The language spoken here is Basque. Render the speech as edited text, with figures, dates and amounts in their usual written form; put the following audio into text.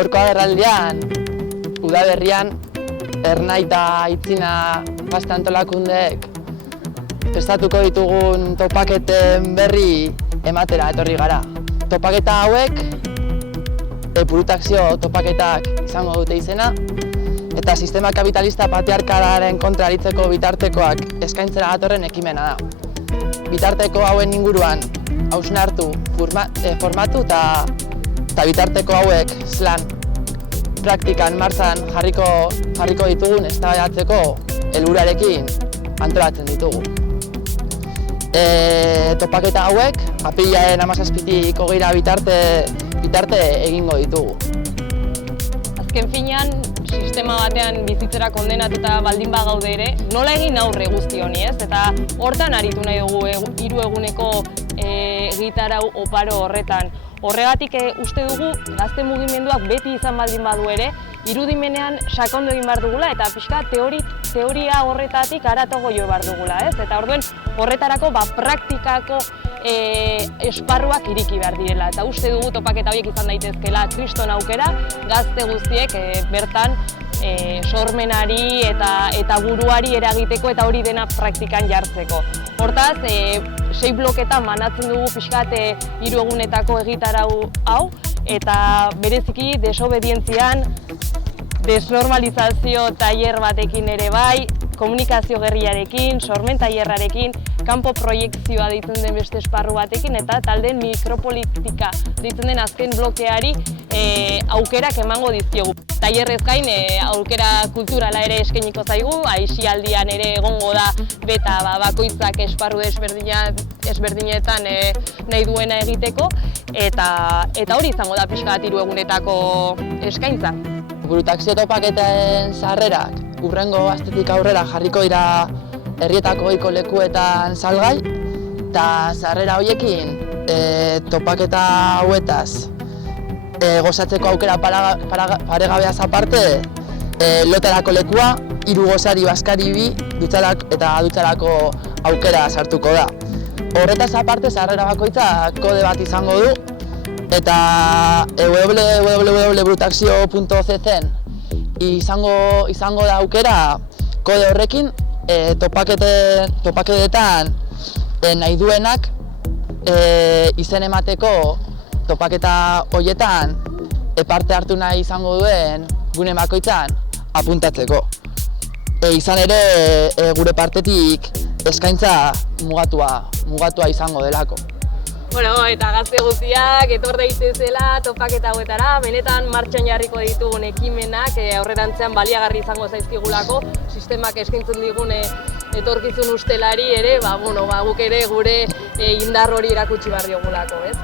Gaurko agerraldian, udaberrian, Ernai eta Aitzina gazte antolakundeek prestatuko ditugun topaketen berri ematera etorri gara. Topaketa hauek, burutakzio topaketak izango dute izena, eta sistema kapitalista patriarkalaren kontra aritzeko bitartekoak eskaintzera datorren ekimena da. Bitarteko hauen inguruan hausnartu, formatu eta bitarteko hauek slan praktikan martxan jarriko ditugun eztabaidatzeko helburuarekin antolatzen ditugu. Topaketa hauek apirilaren 17tik 20ra bitarte egingo ditugu. Azken finean, sistema batean bizitzera kondenatuta baldin bagaude ere, nola egin aurre guzti honi, ez? Eta hortan aritu nahi dugu 3 eguneko egitarau oparo horretan. Horregatik uste dugu gazte mugimenduak beti izan baldin badu ere, irudimenean sakondu egin behar dugula eta pixka teoria horretatik haratago jo behar dugula, ez? Eta orduen horretarako praktikako esparruak iriki behar direla. Eta uste dugu topaketa horiek izan daitezkela kriston aukera, gazte guztiek bertan sormenari eta buruari eragiteko eta hori dena praktikan jartzeko. Hortaz, 6 bloketan banatzen dugu pixkat 3 egunetako egitarau hau, eta bereziki desobedientzian, desnormalizazio tailer batekin ere bai, komunikazio gerriarekin, sormen tailerrarekin, kanpo proiekzioa deitzen den beste esparru batekin, eta taldeen mikropolitika deitzen den azken blokeari aukerak emango dizkiogu. Tailerrez gain aukera kulturala ere eskainiko zaigu, aisialdian ere egongo da beta bakoitzak esparru desberdinetan nahi duena egiteko, eta hori izango da pixka bat 3 egunetako eskaintza. Burutakzio topaketen sarrerak hurrengo astetik aurrera jarriko dira herrietako ohiko lekuetan salgai, eta sarrera horiekin topaketa hauetaz gozatzeko aukera paregabeaz aparte, loterako lekua, 3 gozari bazkari 2 eta dutxarako aukera sartuko da. Horretaz aparte, sarrera bakoitza kode bat izango du, eta www.burutakzio.cc izango da aukera kode horrekin topaketetan nahi duenak izen emateko topaketa horietan parte hartu nahi izango duen gune bakoitzan apuntatzeko. Izan ere gure partetik eskaintza mugatua izango delako. Eta gazte guztiak etor daitezela topaketa hauetara, benetan martxan jarriko ditugun ekimenak aurrerantzean baliagarri izango zaizkigulako, sistemak eskaintzen digun etorkizun ustelari ere, guk ere gure indar hori erakutsi behar diogulako, ez?